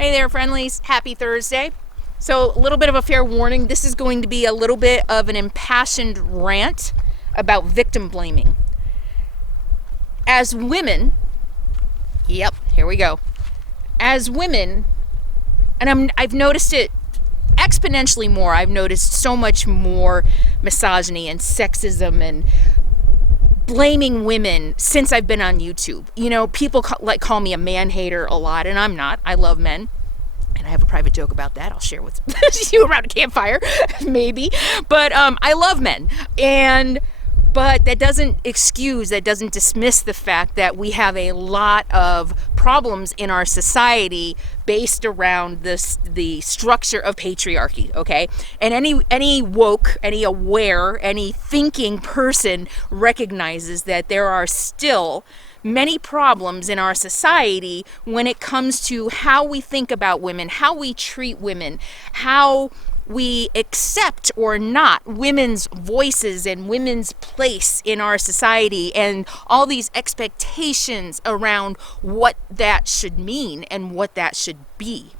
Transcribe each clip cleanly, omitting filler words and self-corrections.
Hey there, friendlies. Happy Thursday. So, a little bit of a fair warning. This is going to be a little bit of an impassioned rant about victim blaming. As women, yep, here we go. As women, and I've noticed it exponentially more. I've noticed so much more misogyny and sexism and blaming women since I've been on YouTube. You know, people call me a man hater a lot, and I'm not. I love men. And I have a private joke about that I'll share with you around a campfire, maybe. But I love men. But that doesn't dismiss the fact that we have a lot of problems in our society based around the structure of patriarchy, okay? And any woke, any aware, any thinking person recognizes that there are still many problems in our society when it comes to how we think about women, how we treat women, how we accept or not women's voices and women's place in our society, and all these expectations around what that should mean and what that should be.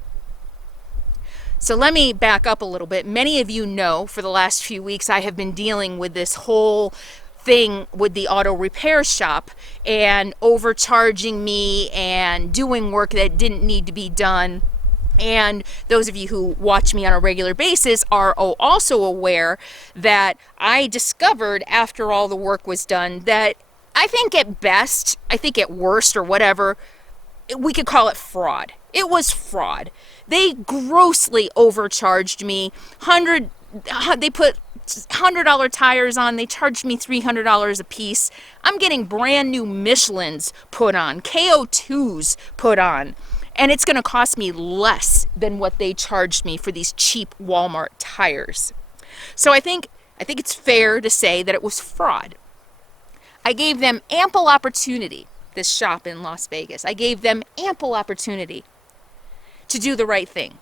So let me back up a little bit. Many of you know for the last few weeks I have been dealing with this whole thing with the auto repair shop and overcharging me and doing work that didn't need to be done. And those of you who watch me on a regular basis are also aware that I discovered after all the work was done that I think at best, I think at worst or whatever, we could call it fraud. It was fraud. They grossly overcharged me. They put $100 tires on. They charged me $300 a piece. I'm getting brand new Michelins put on, KO2s put on. And it's going to cost me less than what they charged me for these cheap Walmart tires. So I think it's fair to say that it was fraud. I gave them ample opportunity, this shop in Las Vegas. I gave them ample opportunity to do the right thing.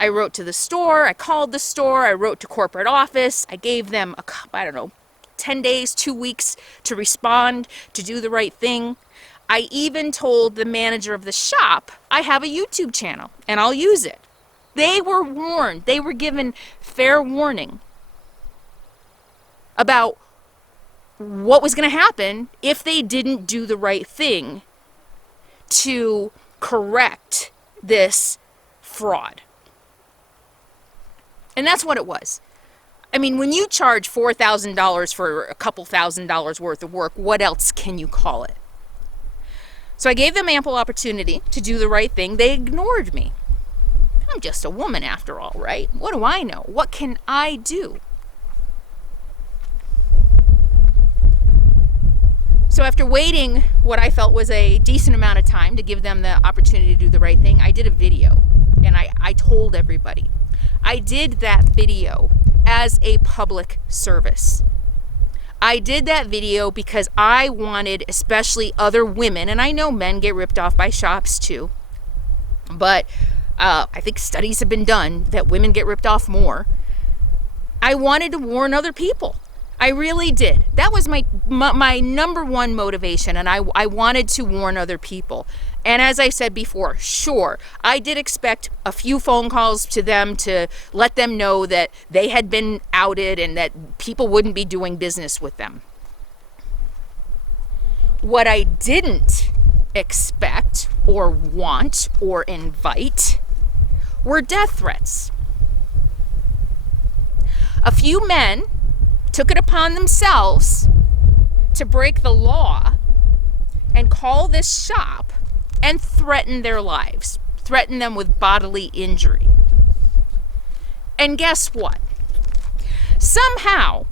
I wrote to the store, I called the store, I wrote to corporate office. I gave them 10 days, 2 weeks to respond, to do the right thing. I even told the manager of the shop, I have a YouTube channel and I'll use it. They were warned. They were given fair warning about what was going to happen if they didn't do the right thing to correct this fraud. And that's what it was. I mean, when you charge $4,000 for a couple $1,000s worth of work, what else can you call it? So I gave them ample opportunity to do the right thing. They ignored me. I'm just a woman after all, right? What do I know? What can I do? So after waiting what I felt was a decent amount of time to give them the opportunity to do the right thing, I did a video. And I told everybody. I did that video as a public service. I did that video because I wanted, especially other women, and I know men get ripped off by shops too, but I think studies have been done that women get ripped off more. I wanted to warn other people. I really did. That was my number one motivation, and I wanted to warn other people. And as I said before, sure, I did expect a few phone calls to them to let them know that they had been outed and that people wouldn't be doing business with them. What I didn't expect or want or invite were death threats. A few men took it upon themselves to break the law and call this shop and threaten their lives, threaten them with bodily injury. And guess what? Somehow,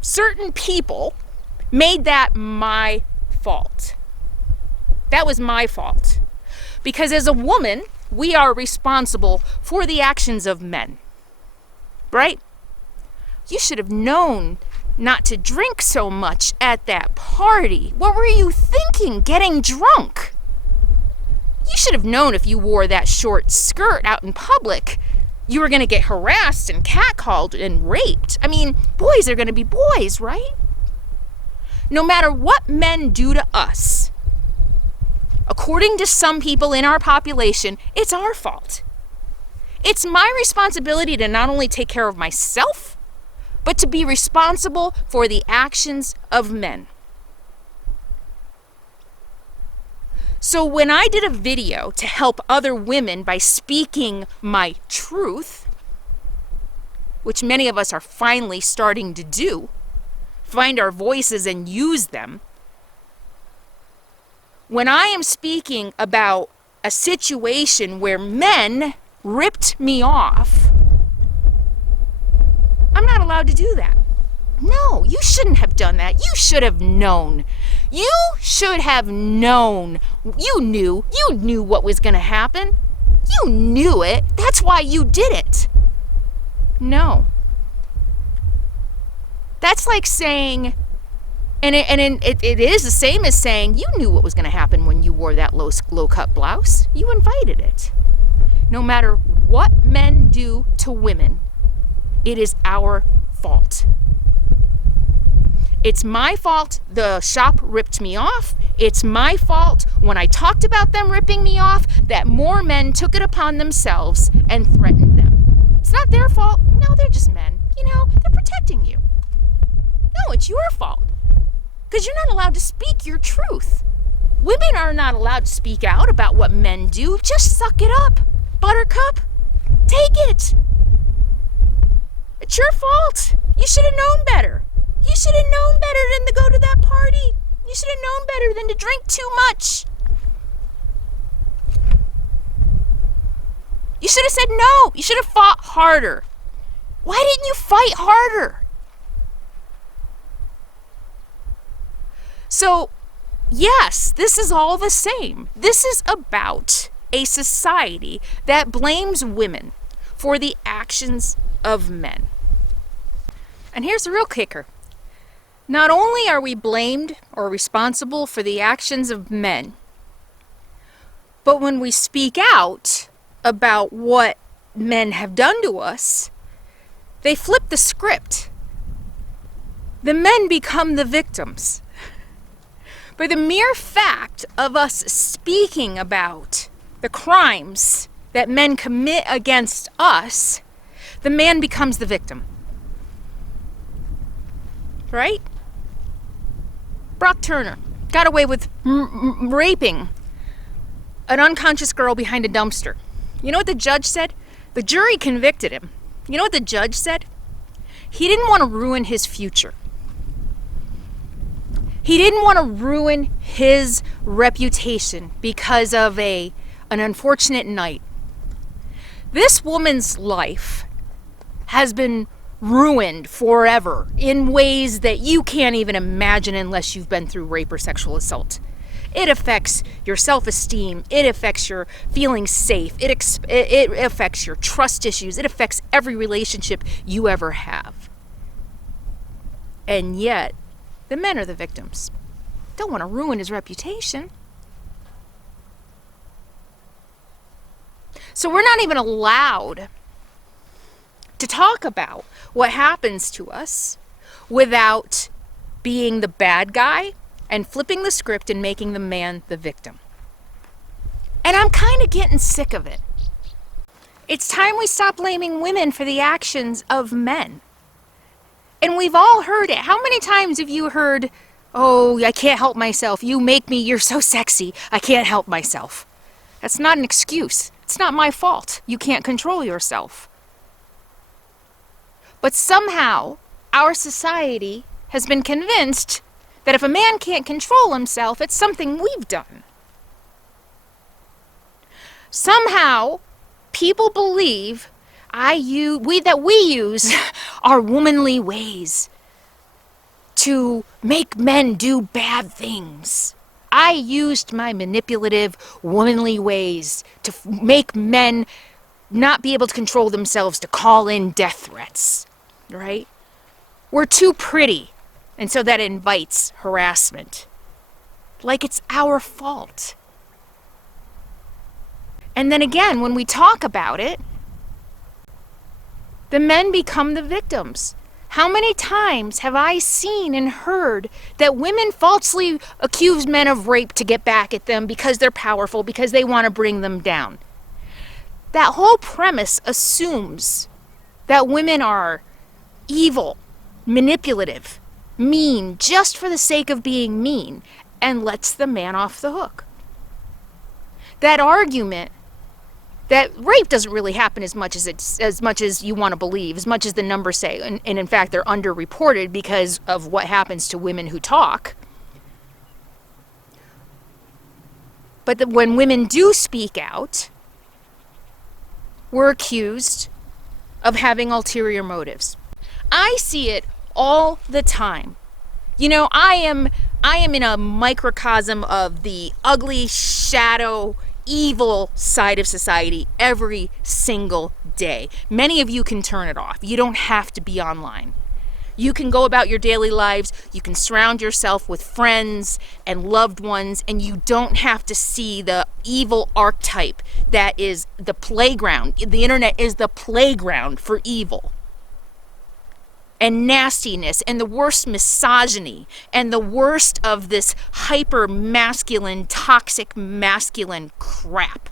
certain people made that my fault. That was my fault. Because as a woman, we are responsible for the actions of men. Right? You should have known not to drink so much at that party. What were you thinking, getting drunk? You should have known if you wore that short skirt out in public, you were going to get harassed and catcalled and raped. I mean, boys are going to be boys, right? No matter what men do to us, according to some people in our population, it's our fault. It's my responsibility to not only take care of myself, but to be responsible for the actions of men. So when I did a video to help other women by speaking my truth, which many of us are finally starting to do, find our voices and use them, when I am speaking about a situation where men ripped me off, I'm not allowed to do that. No, you shouldn't have done that. You should have known. You should have known. You knew what was going to happen. You knew it. That's why you did it. No. That's like saying, it is the same as saying, you knew what was going to happen when you wore that low-cut blouse. You invited it. No matter what men do to women, it is our fault. It's my fault the shop ripped me off. It's my fault when I talked about them ripping me off that more men took it upon themselves and threatened them. It's not their fault. No, they're just men. They're protecting you. No, it's your fault. Because you're not allowed to speak your truth. Women are not allowed to speak out about what men do. Just suck it up, Buttercup. Take it. It's your fault. You should have known better. You should have known better than to go to that party. You should have known better than to drink too much. You should have said no. You should have fought harder. Why didn't you fight harder? So, yes, this is all the same. This is about a society that blames women for the actions of men. And here's the real kicker. Not only are we blamed or responsible for the actions of men, but when we speak out about what men have done to us, they flip the script. The men become the victims. By the mere fact of us speaking about the crimes that men commit against us, the man becomes the victim. Right? Brock Turner got away with raping an unconscious girl behind a dumpster. You know what the judge said? The jury convicted him. You know what the judge said? He didn't want to ruin his future. He didn't want to ruin his reputation because of an unfortunate night. This woman's life has been ruined forever in ways that you can't even imagine unless you've been through rape or sexual assault. It affects your self-esteem. It affects your feeling safe. It affects your trust issues. It affects every relationship you ever have. And yet, the men are the victims. Don't want to ruin his reputation. So we're not even allowed to talk about what happens to us without being the bad guy and flipping the script and making the man the victim. And I'm kind of getting sick of it. It's time we stop blaming women for the actions of men. And we've all heard it. How many times have you heard, oh, I can't help myself. You make me, you're so sexy. I can't help myself. That's not an excuse. It's not my fault. You can't control yourself. But somehow, our society has been convinced that if a man can't control himself, it's something we've done. Somehow, people believe that we use our womanly ways to make men do bad things. I used my manipulative, womanly ways to make men not be able to control themselves, to call in death threats, right? We're too pretty, and so that invites harassment. Like it's our fault. And then again, when we talk about it, the men become the victims. How many times have I seen and heard that women falsely accuse men of rape to get back at them because they're powerful, because they want to bring them down? That whole premise assumes that women are evil, manipulative, mean, just for the sake of being mean, and lets the man off the hook. That argument that rape doesn't really happen as much as you want to believe, as much as the numbers say, and in fact they're underreported because of what happens to women who talk. But when women do speak out, we're accused of having ulterior motives. I see it all the time. You know, I am in a microcosm of the ugly shadow evil side of society every single day. Many of you can turn it off. You don't have to be online. You can go about your daily lives. You can surround yourself with friends and loved ones, and you don't have to see the evil archetype that is the playground. The internet is the playground for evil and nastiness and the worst misogyny and the worst of this hyper masculine, toxic masculine crap.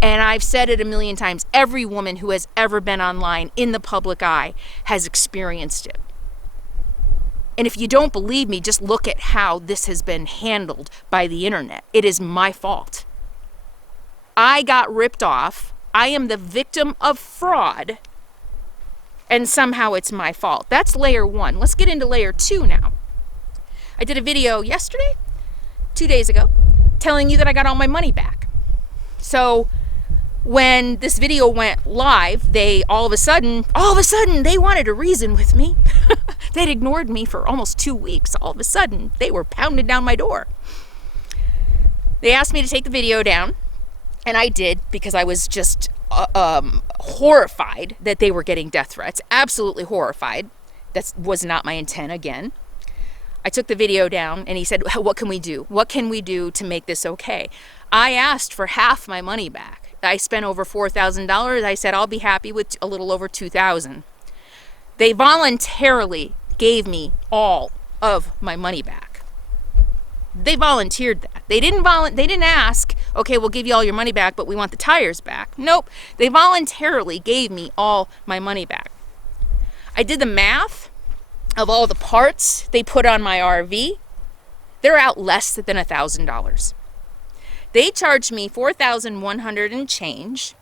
And I've said it a million times, every woman who has ever been online in the public eye has experienced it. And if you don't believe me, just look at how this has been handled by the internet. It is my fault. I got ripped off. I am the victim of fraud. And somehow it's my fault. That's layer one. Let's get into layer two now. I did a video yesterday, 2 days ago, telling you that I got all my money back. So when this video went live, they all of a sudden, they wanted to reason with me. They'd ignored me for almost 2 weeks. All of a sudden, they were pounding down my door. They asked me to take the video down, and I did because I was just horrified that they were getting death threats. Absolutely horrified. That was not my intent again. I took the video down and he said, what can we do? What can we do to make this okay? I asked for half my money back. I spent over $4,000. I said, I'll be happy with a little over $2,000. They voluntarily gave me all of my money back. They volunteered that. They didn't ask, okay, we'll give you all your money back, but we want the tires back. Nope. They voluntarily gave me all my money back. I did the math of all the parts they put on my RV. They're out less than $1,000. They charged me $4,100 and change.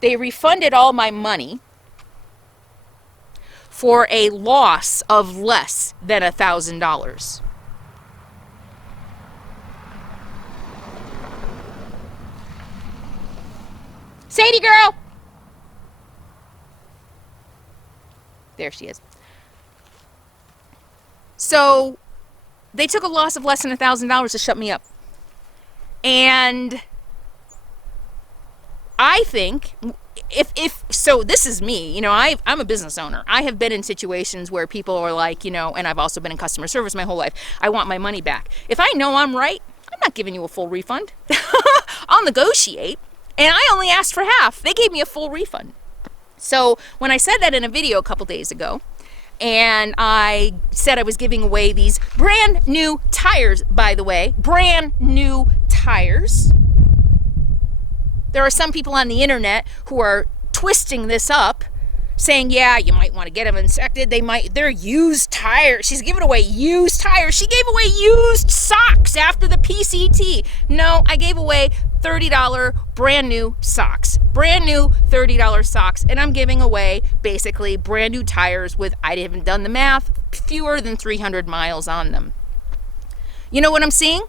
They refunded all my money for a loss of less than $1,000. Sadie girl! There she is. So they took a loss of less than $1,000 to shut me up. And I think so this is me, you know, I'm a business owner. I have been in situations where people are like, you know, and I've also been in customer service my whole life. I want my money back. If I know I'm right, I'm not giving you a full refund. I'll negotiate. And I only asked for half. They gave me a full refund. So when I said that in a video a couple days ago, and I said I was giving away these brand new tires, by the way, brand new tires. There are some people on the internet who are twisting this up, saying, yeah, you might want to get them inspected. They're used tires. She's giving away used tires. She gave away used socks after the PCT. No, I gave away $30 brand new socks. Brand new $30 socks. And I'm giving away basically brand new tires with, I haven't done the math, fewer than 300 miles on them. You know what I'm seeing?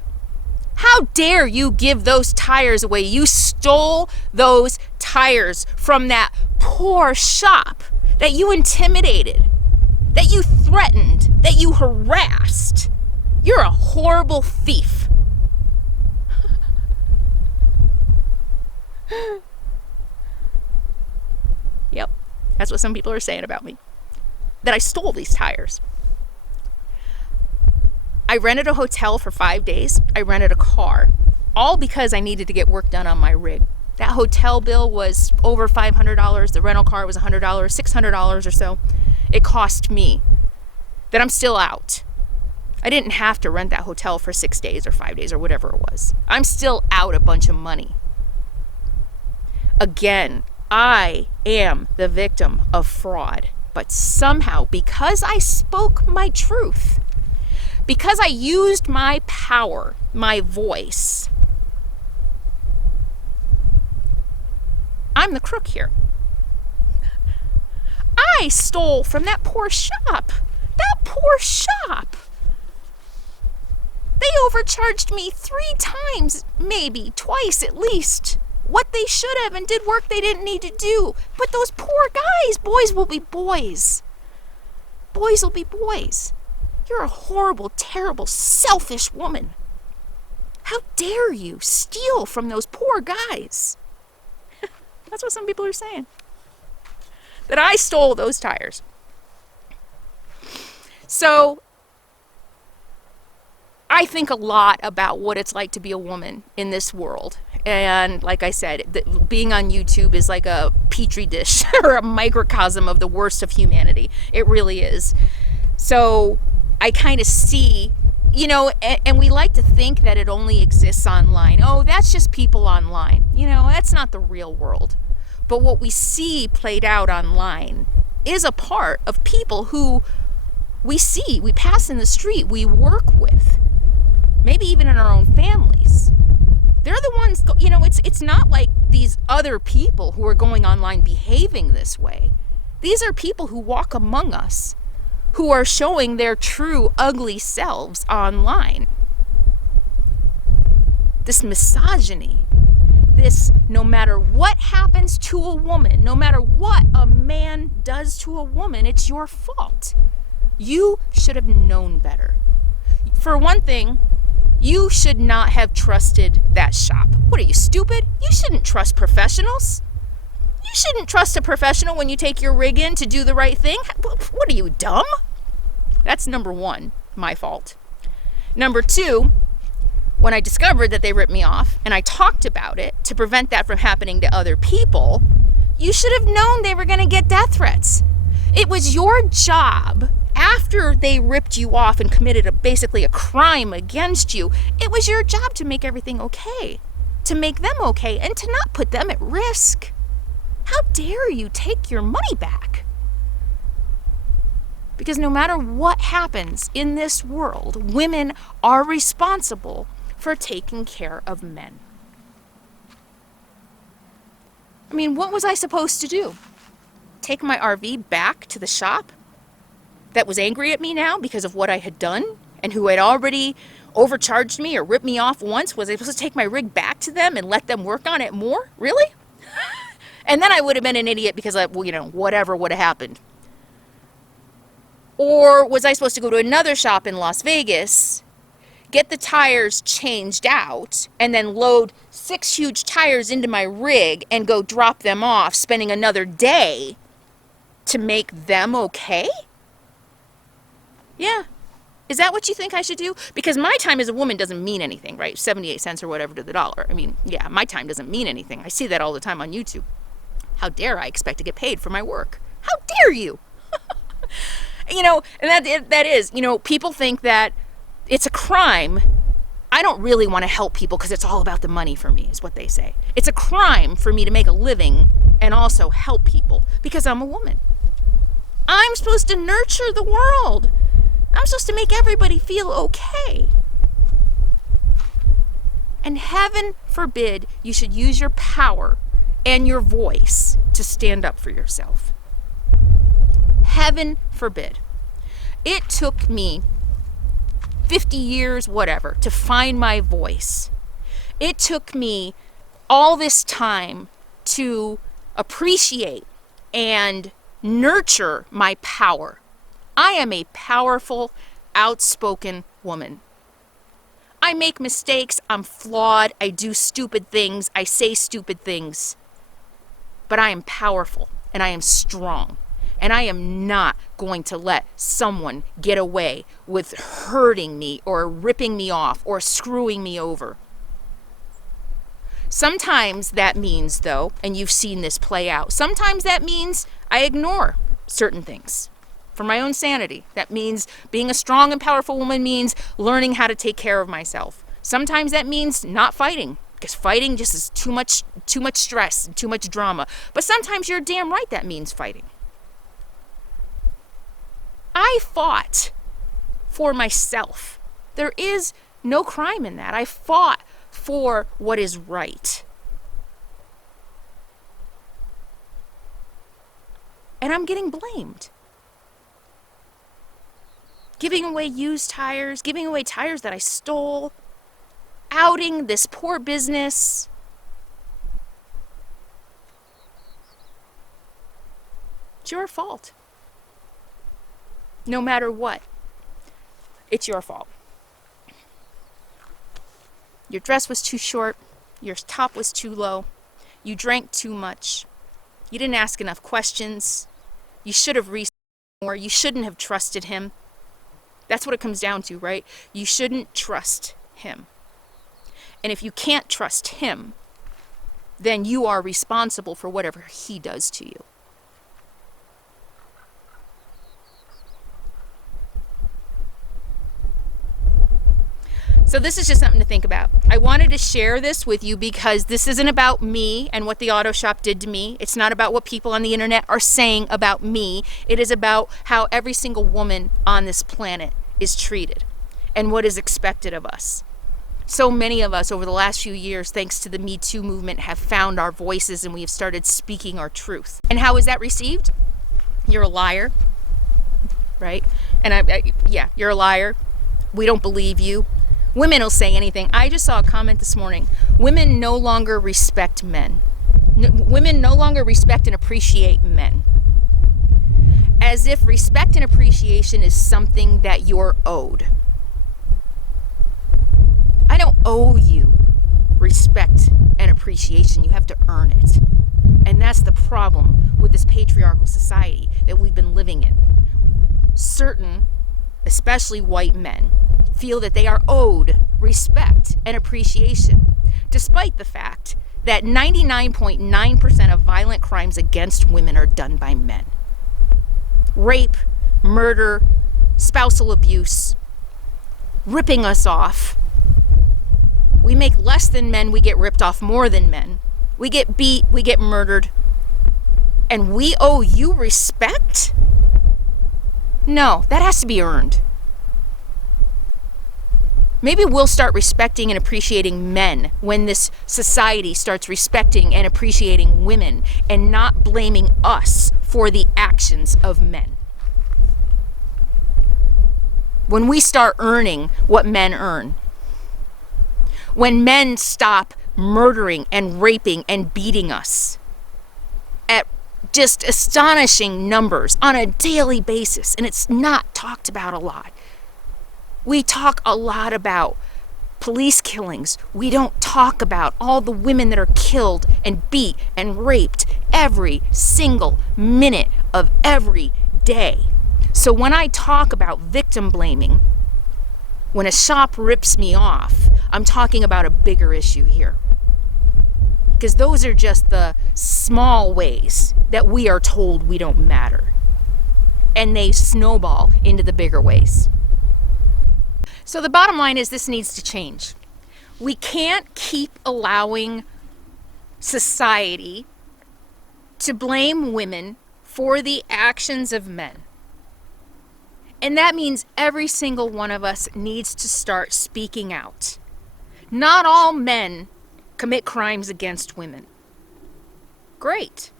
How dare you give those tires away? You stole those tires from that poor shop that you intimidated, that you threatened, that you harassed. You're a horrible thief. Yep, that's what some people are saying about me. That I stole these tires. I rented a hotel for 5 days. I rented a car, all because I needed to get work done on my rig. That hotel bill was over $500. The rental car was $100, $600 or so. it cost me that I'm still out. I didn't have to rent that hotel for 6 days or 5 days or whatever it was. I'm still out a bunch of money. Again, I am the victim of fraud. But somehow, because I spoke my truth, because I used my power, my voice, I'm the crook here. I stole from that poor shop. That poor shop. They overcharged me 3 times, maybe twice at least, what they should have, and did work they didn't need to do. But those poor guys, boys will be boys. Boys will be boys. You're a horrible, terrible, selfish woman. How dare you steal from those poor guys? That's what some people are saying. That I stole those tires. So I think a lot about what it's like to be a woman in this world. And like I said, being on YouTube is like a petri dish or a microcosm of the worst of humanity. It really is. So I kind of see, you know, and we like to think that it only exists online. Oh, that's just people online. You know, that's not the real world. But what we see played out online is a part of people who we see, we pass in the street, we work with, maybe even in our own families. They're the ones, you know, it's not like these other people who are going online behaving this way. These are people who walk among us, who are showing their true ugly selves online. This misogyny, this no matter what happens to a woman, no matter what a man does to a woman, it's your fault. You should have known better. For one thing, you should not have trusted that shop. What are you, stupid? You shouldn't trust professionals. You shouldn't trust a professional when you take your rig in to do the right thing. What are you, dumb? That's number one, my fault. Number two, when I discovered that they ripped me off and I talked about it to prevent that from happening to other people, you should have known they were going to get death threats. It was your job, after they ripped you off and committed basically a crime against you, it was your job to make everything okay, to make them okay, and to not put them at risk. How dare you take your money back? Because no matter what happens in this world, women are responsible for taking care of men. I mean, what was I supposed to do? Take my RV back to the shop that was angry at me now because of what I had done and who had already overcharged me or ripped me off once? Was I supposed to take my rig back to them and let them work on it more? Really? And then I would have been an idiot because, whatever would have happened. Or was I supposed to go to another shop in Las Vegas, get the tires changed out, and then load 6 huge tires into my rig and go drop them off, spending another day to make them okay? Yeah. Is that what you think I should do? Because my time as a woman doesn't mean anything, right? 78 cents or whatever to the dollar. I mean, yeah, my time doesn't mean anything. I see that all the time on YouTube. How dare I expect to get paid for my work? How dare you? And that is, people think that it's a crime. I don't really want to help people because it's all about the money for me, is what they say. It's a crime for me to make a living and also help people because I'm a woman. I'm supposed to nurture the world. I'm supposed to make everybody feel okay. And heaven forbid you should use your power and your voice to stand up for yourself. Heaven forbid. It took me 50 years, whatever, to find my voice. It took me all this time to appreciate and nurture my power. I am a powerful, outspoken woman. I make mistakes, I'm flawed, I do stupid things, I say stupid things. But I am powerful and I am strong. And I am not going to let someone get away with hurting me or ripping me off or screwing me over. Sometimes that means, though, and you've seen this play out, sometimes that means I ignore certain things. for my own sanity. That means being a strong and powerful woman means learning how to take care of myself. Sometimes that means not fighting, because fighting just is too much stress and too much drama. But sometimes you're damn right that means fighting. I fought for myself. There is no crime in that. I fought for what is right. And I'm getting blamed. Giving away used tires, giving away tires that I stole, outing this poor business. It's your fault. No matter what, it's your fault. Your dress was too short, your top was too low, you drank too much, you didn't ask enough questions, you should have researched more, you shouldn't have trusted him. That's what it comes down to, right? You shouldn't trust him. And if you can't trust him, then you are responsible for whatever he does to you. So this is just something to think about. I wanted to share this with you because this isn't about me and what the auto shop did to me. It's not about what people on the internet are saying about me. It is about how every single woman on this planet is treated and what is expected of us. So many of us over the last few years, thanks to the Me Too movement, have found our voices and we have started speaking our truth. And how is that received? You're a liar, right? And yeah, you're a liar. We don't believe you. Women will say anything. I just saw a comment this morning. Women no longer respect men. Women no longer respect and appreciate men. As if respect and appreciation is something that you're owed. I don't owe you respect and appreciation. You have to earn it. And that's the problem with this patriarchal society that we've been living in. Certain, especially white men, feel that they are owed respect and appreciation, despite the fact that 99.9% of violent crimes against women are done by men. Rape, murder, spousal abuse, ripping us off. We make less than men, we get ripped off more than men. We get beat, we get murdered. And we owe you respect? No, that has to be earned. Maybe we'll start respecting and appreciating men when this society starts respecting and appreciating women and not blaming us for the actions of men. When we start earning what men earn. When men stop murdering and raping and beating us at just astonishing numbers on a daily basis, and it's not talked about a lot. We talk a lot about police killings. We don't talk about all the women that are killed and beat and raped every single minute of every day. So when I talk about victim blaming, when a shop rips me off, I'm talking about a bigger issue here. Because those are just the small ways that we are told we don't matter. And they snowball into the bigger ways. So the bottom line is this needs to change. We can't keep allowing society to blame women for the actions of men. And that means every single one of us needs to start speaking out. Not all men commit crimes against women. Great.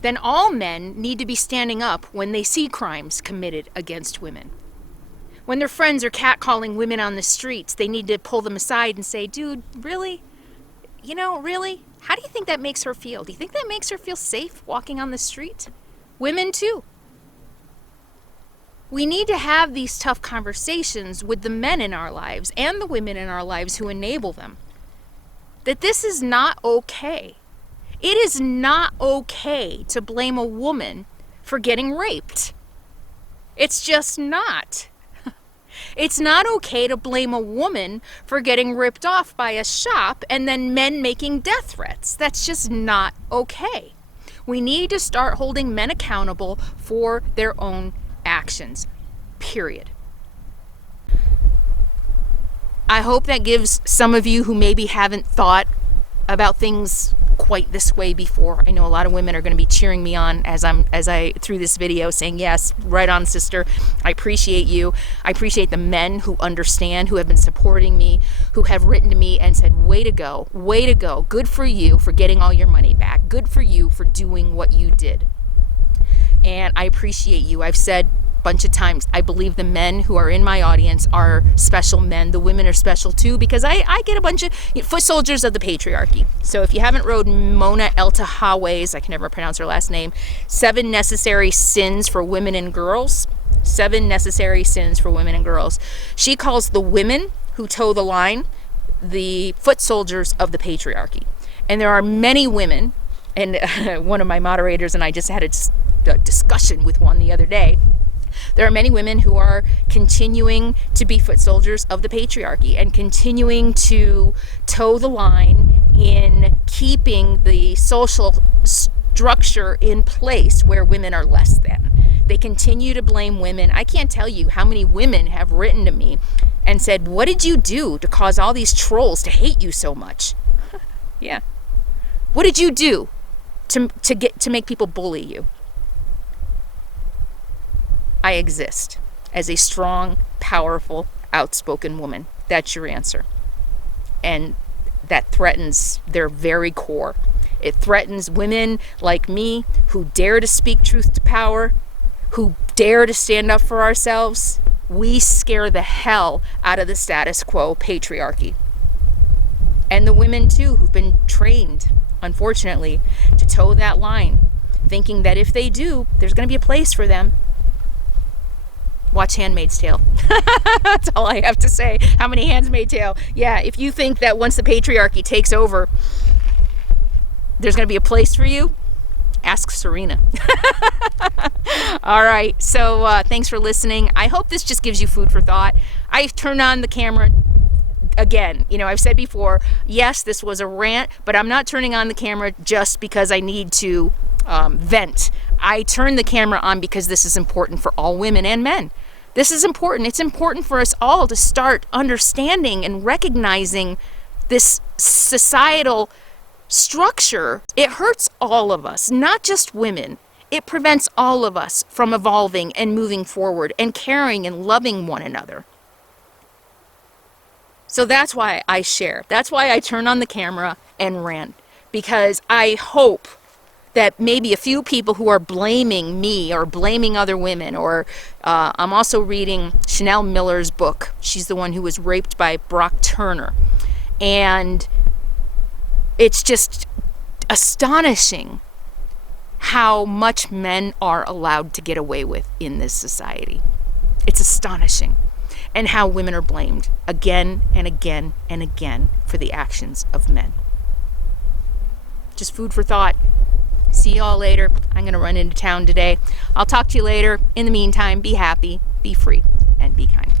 Then all men need to be standing up when they see crimes committed against women. When their friends are catcalling women on the streets, they need to pull them aside and say, dude, really? You know, really? How do you think that makes her feel? Do you think that makes her feel safe walking on the street? Women too. We need to have these tough conversations with the men in our lives and the women in our lives who enable them. That this is not okay. It is not okay to blame a woman for getting raped. It's just not. It's not okay to blame a woman for getting ripped off by a shop and then men making death threats. That's just not okay. We need to start holding men accountable for their own actions, period. I hope that gives some of you who maybe haven't thought about things quite this way before. I know a lot of women are going to be cheering me on as I through this video, saying, yes, right on, sister. I appreciate you. I appreciate the men who understand, who have been supporting me, who have written to me and said, way to go, way to go. Good for you for getting all your money back. Good for you for doing what you did. And I appreciate you. I've said bunch of times, I believe the men who are in my audience are special men. The women are special too, because I get a bunch of foot soldiers of the patriarchy. So if you haven't read Mona Eltahawy's, I can never pronounce her last name, 7 Necessary Sins for Women and Girls, 7 Necessary Sins for Women and Girls, she calls the women who toe the line the foot soldiers of the patriarchy. And there are many women, and one of my moderators and I just had a discussion with one the other day. There are many women who are continuing to be foot soldiers of the patriarchy and continuing to toe the line in keeping the social structure in place where women are less than. They continue to blame women. I can't tell you how many women have written to me and said, what did you do to cause all these trolls to hate you so much? Yeah. What did you do to make people bully you? I exist as a strong, powerful, outspoken woman. That's your answer. And that threatens their very core. It threatens women like me who dare to speak truth to power, who dare to stand up for ourselves. We scare the hell out of the status quo patriarchy. And the women too, who've been trained, unfortunately, to toe that line, thinking that if they do, there's going to be a place for them. Watch Handmaid's Tale. That's all I have to say. How many Handmaid's Tale? Yeah, if you think that once the patriarchy takes over, there's going to be a place for you, ask Serena. All right, so thanks for listening. I hope this just gives you food for thought. I've turned on the camera again. You know, I've said before, yes, this was a rant, but I'm not turning on the camera just because I need to vent. I turn the camera on because this is important for all women and men. This is important. It's important for us all to start understanding and recognizing this societal structure. It hurts all of us, not just women. It prevents all of us from evolving and moving forward and caring and loving one another. So that's why I share. That's why I turn on the camera and rant, because I hope that maybe a few people who are blaming me or blaming other women, or I'm also reading Chanel Miller's book. She's the one who was raped by Brock Turner. And it's just astonishing how much men are allowed to get away with in this society. It's astonishing. And how women are blamed again and again and again for the actions of men. Just food for thought. See y'all later. I'm going to run into town today. I'll talk to you later. In the meantime, be happy, be free, and be kind.